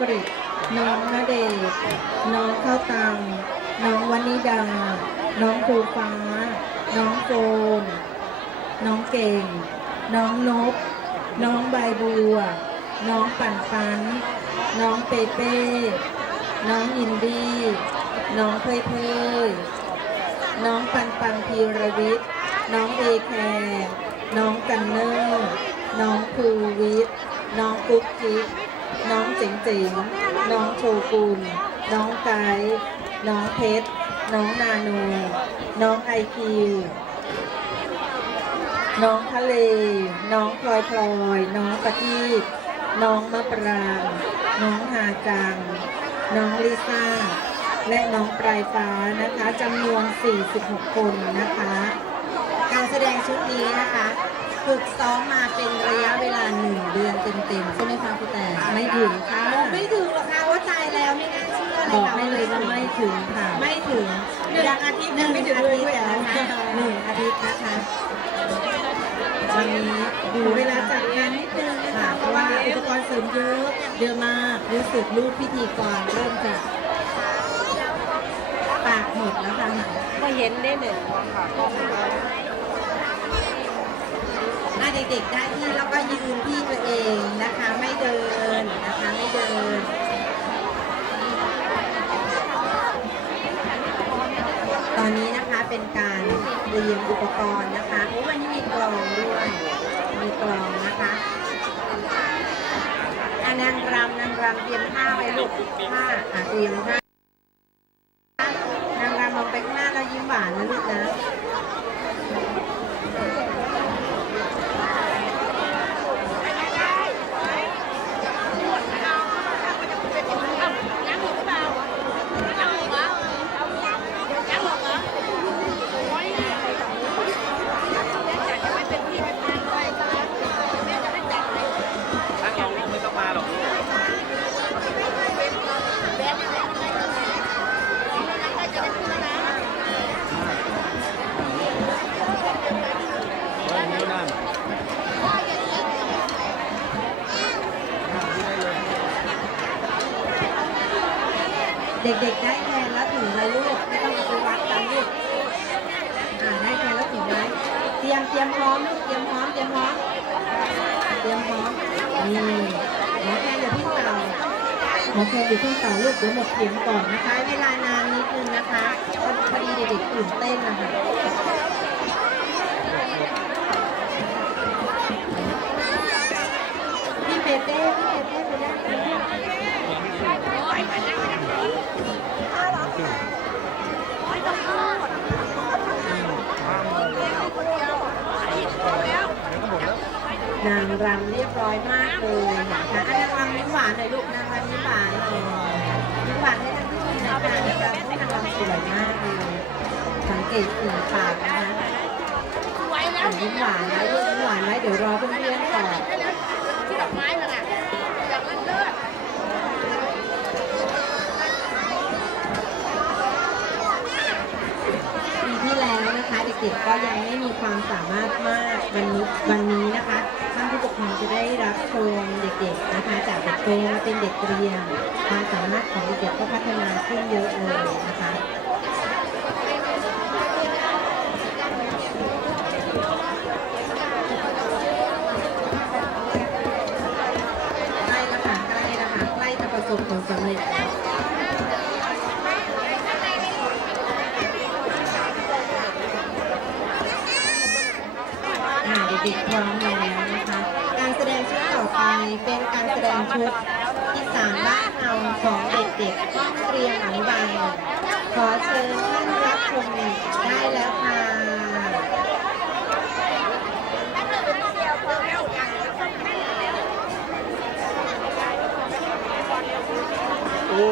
กฤษน้องณเดชน์น้องข้าวตัง น้องวนิดา น้องภูฟ้า น้องโฟนน้องเก่ง น้องนบ น้องใบบัว น้องปั่นปัน น้องเปเป้ น้องอินดี้ น้องเพยเพยน้องปันปันพีรวิทย์ น้องเอแคร์น้องกันเนอร์ น้องภูวิทย์ น้องกุ๊กกิ๊ก น้องเจ๋งเจ๋งน้องโชกุลน้องไกน้องเพชร น้องนาโน น้องไอคิว น้องทะเล น้องพลอยพลอย น้องปะทีปน้องมะปรางน้องฮาจัง น้องลิซ่า และน้องปลายฟ้านะคะจำนวน 46 คนนะคะ การแสดงชุดนี้นะคะ ฝึกซ้อมมาเป็นระยะเวลาหนึ่งเดือนเต็มๆใช่ไหมคะพี่แต่ไม่ถึงค่ะไม่ถึงหรอกค่ะว่าตายแล้วไม่น่าเชื่อเลยบอกค่ะให้เลยว่าไม่ถึงค่ะ ไม่ถึงหนึ่งอาทิตย์ยังไม่ถึงเลยนะคะหนึ่งอาทิตย์นะคะวันนี้ดูเวลาจัดงานนิดนึงนะคะเพราะว่าอุปกรณ์เสริมเยอะเยอะมากรู้สึกรูปพิธีกรเริ่มจะปากหมดแล้วค่ะก็เห็นได้หนึ่งอะ เด็กๆได้ที่แล้วก็ยืนที่ตัวเองนะคะ ไม่เดินนะคะไม่เดินตอนนี้นะคะเป็นการเตรียมอุปกรณ์นะคะโอ้วันนี้มีกลองด้วย มีกลองนะคะนางรำนางรำเตรียมผ้าไว้ลูกผ้าอะเตรียมผ้านางรำมองไปข้างหน้าแล้วยิ้มหวานนะลูกนะ ถ้าเราไม่ต้องมาหรอกลูกเฮ้ยนิ้วนั่น เด็กๆได้แทนแล้วถึงไหมลูกไม่ต้องเอาไปวัดกันลูกอ่าได้แทนแล้วถึงไหมเตรียมเตรียมพร้อมลูกเตรียมพร้อมเตรียมพร้อมเตรียมพร้อมนี่หมอแคนอย่าเพิ่งเป่าหมอแคนอย่าเพิ่งเป่าลูกเดี๋ยวหมดเสียงก่อนนะคะ เวลานานนิดนึงนะคะพอดีเด็กๆตื่นเต้นนะคะพี่เปเป้พี่เปเป้ไปนั่งกัน นางรำเรียบร้อย มากเลยนะคะอันนางรำยิ้มหวานหน่อยลูกนางรำยิ้มหวานหน่อยยิ้มหวานให้ท่านผู้ชมนะคะนางรำนางรำสวยมากเลยสังเกตสีปากนะคะยิ้วหวานนะลูกยิ้มหวานไว้เดี๋ยวรอเพื่อนๆก่อนที่ดอกไม้ละนะที่แล้วนะคะเด็กก็ยังไม่มีความสามารถมากวันนี้วันนี้นะคะท่านผู้ปกครองจะได้รับชมเด็กๆนะคะจากเด็กโตมาเป็นเด็กเรียนความสามารถของเด็กๆก็พัฒนาขึ้นเยอะเลยนะคะ ใกล้แล้วค่ะใกล้แล้วค่ะใกล้จะประสบผลสำเร็จแล้วอ่าเด็กๆพร้อมแล้วนะคะ การแสดงชุดต่อไปเป็นการแสดงชุดที่สามบ้านเฮาของเด็กๆห้องเรียนอนุบาลขอเชิญท่านรับชมได้แล้วค่ะโอ้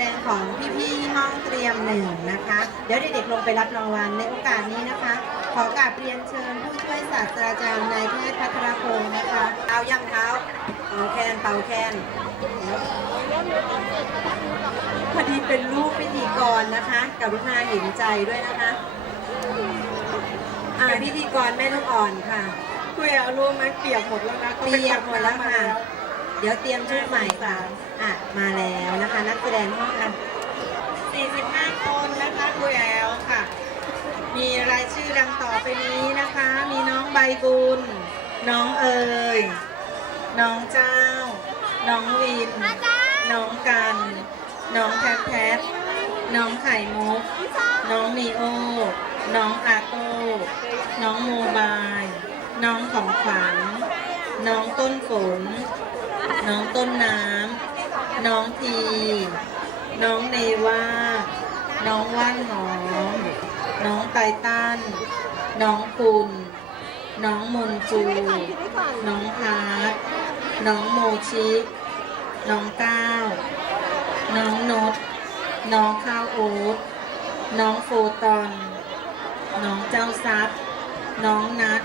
ดงของพี่ๆห้องเตรียมหนึ่งนะคะ เดี๋ยวเด็กๆลงไปรับรางวัลในโอกาสนี้นะคะ ขอกราบเรียนเชิญผู้ช่วยศาสตราจารย์นายแพทย์พัทรพงศ์นะคะเอาย่ำเท้าเป่าแคนเป่าแคนพอดีเป็นลูกพิธีกรนะคะกรุณาเห็นใจด้วยนะคะอ่าพิธีกรแม่ลูกอ่อนค่ะคุยเอารู้ไหมเปียกหมดแล้วนะเปียกหมดแล้วค่ะ เดี๋ยวเตรียมชุดใหม่ค่ะอะ มาแล้วนะคะ นักแสดงห้องอัน45 คนนะคะคุยแอลค่ะ มีรายชื่อดังต่อไปนี้นะคะ มีน้องใบบุญ น้องเอ๋ยน้องเจ้า น้องวิน น้องกัน น้องแพทแพทน้องไข่มุก น้องนีโอ น้องอาโต้น้องโมบาย น้องของขวัญ น้องต้นฝน น้องต้นน้ำ น้องที น้องเนว่า น้องว่านหอม น้องไตตัน น้องคุณ น้องมนจู น้องพาร์ทน้องโมชิ น้องก้าว น้องนดน้องข้าวโอ๊ต น้องโฟตอน น้องเจ้าซับน้องนัด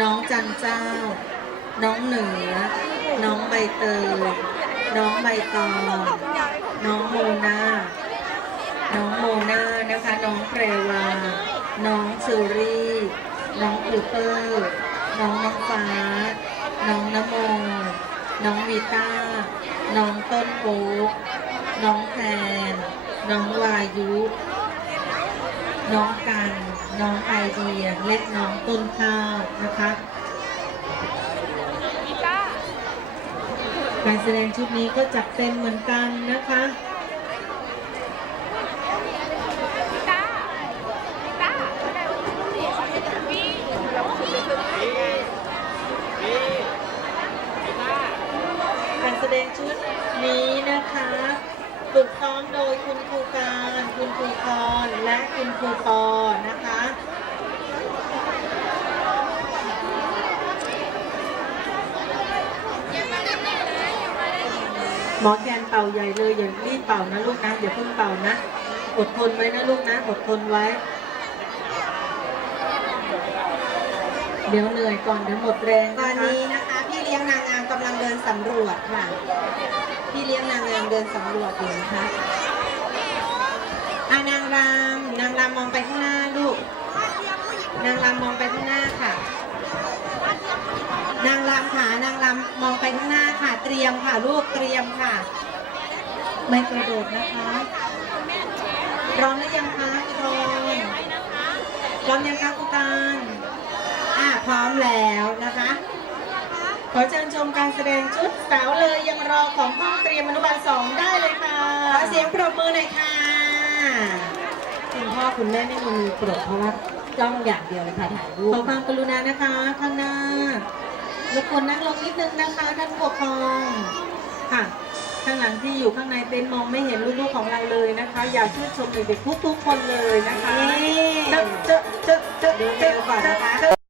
น้องจันเจ้า น้องเหนือ น้องใบเตย น้องใบตอง น้องโมนา น้องโมนานะคะ น้องแพรวา น้องเชอรี่น้องปูเปอร์ น้องน้องฟ้า น้องนโมงน้องวีต้า น้องต้นโอ๊กน้องแพน น้องวายุ น้องกัน น้องไอเดียเล็กน้องต้นข้าวนะคะ การแสดงชุดนี้ก็จัดเต็มเหมือนกันนะคะการแสดงชุดนี้นะคะฝึกซ้อมโดยคุณครูการ คุณครูพรและคุณครูปอนะคะ มอแคนเป่าใหญ่เลยอย่ารีบเป่านะลูกนะอย่าเพิ่งเป่านะ อดทนไว้นะลูกนะ อดทนไว้ เดี๋ยวเหนื่อยก่อนเดี๋ยวหมดแรงตอนะนคะนี้นะคะ พี่เลี้ยงนางงามกำลังเดินสำรวจค่ะ พี่เลี้ยงนางงามเดินสำรวจอยู่นะคะอ่านางรำนางรำมองไปข้างหน้าลูก นางรำมองไปข้างหน้าค่ะ นางรำค่ะนางรำมองไปข้างหน้าค่ะ เตรียมค่ะลูกเตรียมค่ะ ไม่กระโดดนะคะพร้อมหรือยังคะคุณพรพร้อมยังคะคุณตาลอะพร้อมแล้วนะคะ ขอเชิญชมการแสดงชุดสาวเลยยังรอของห้องเตรียมอนุบาลสองได้เลยค่ะขอเสียงปรบมือหน่อยค่ะคุณพ่อคุณแม่ไม่มีมือปรบเพราะว่า กล้องอย่างเดียวเลยค่ะถ่ายรูปขอความกรุณานะคะ ข้างหน้าทุกคนนั่งลงนิดนึงนะคะ ท่านผู้ปกครองค่ะ ข้างหลังที่อยู่ข้างในเต็นมองไม่เห็นลูกๆของเราเลยนะคะ อยากชื่นชมเด็กๆทุกๆคนเลยนะคะเจอะเจอะเจอะเจอะเจอะเจอะ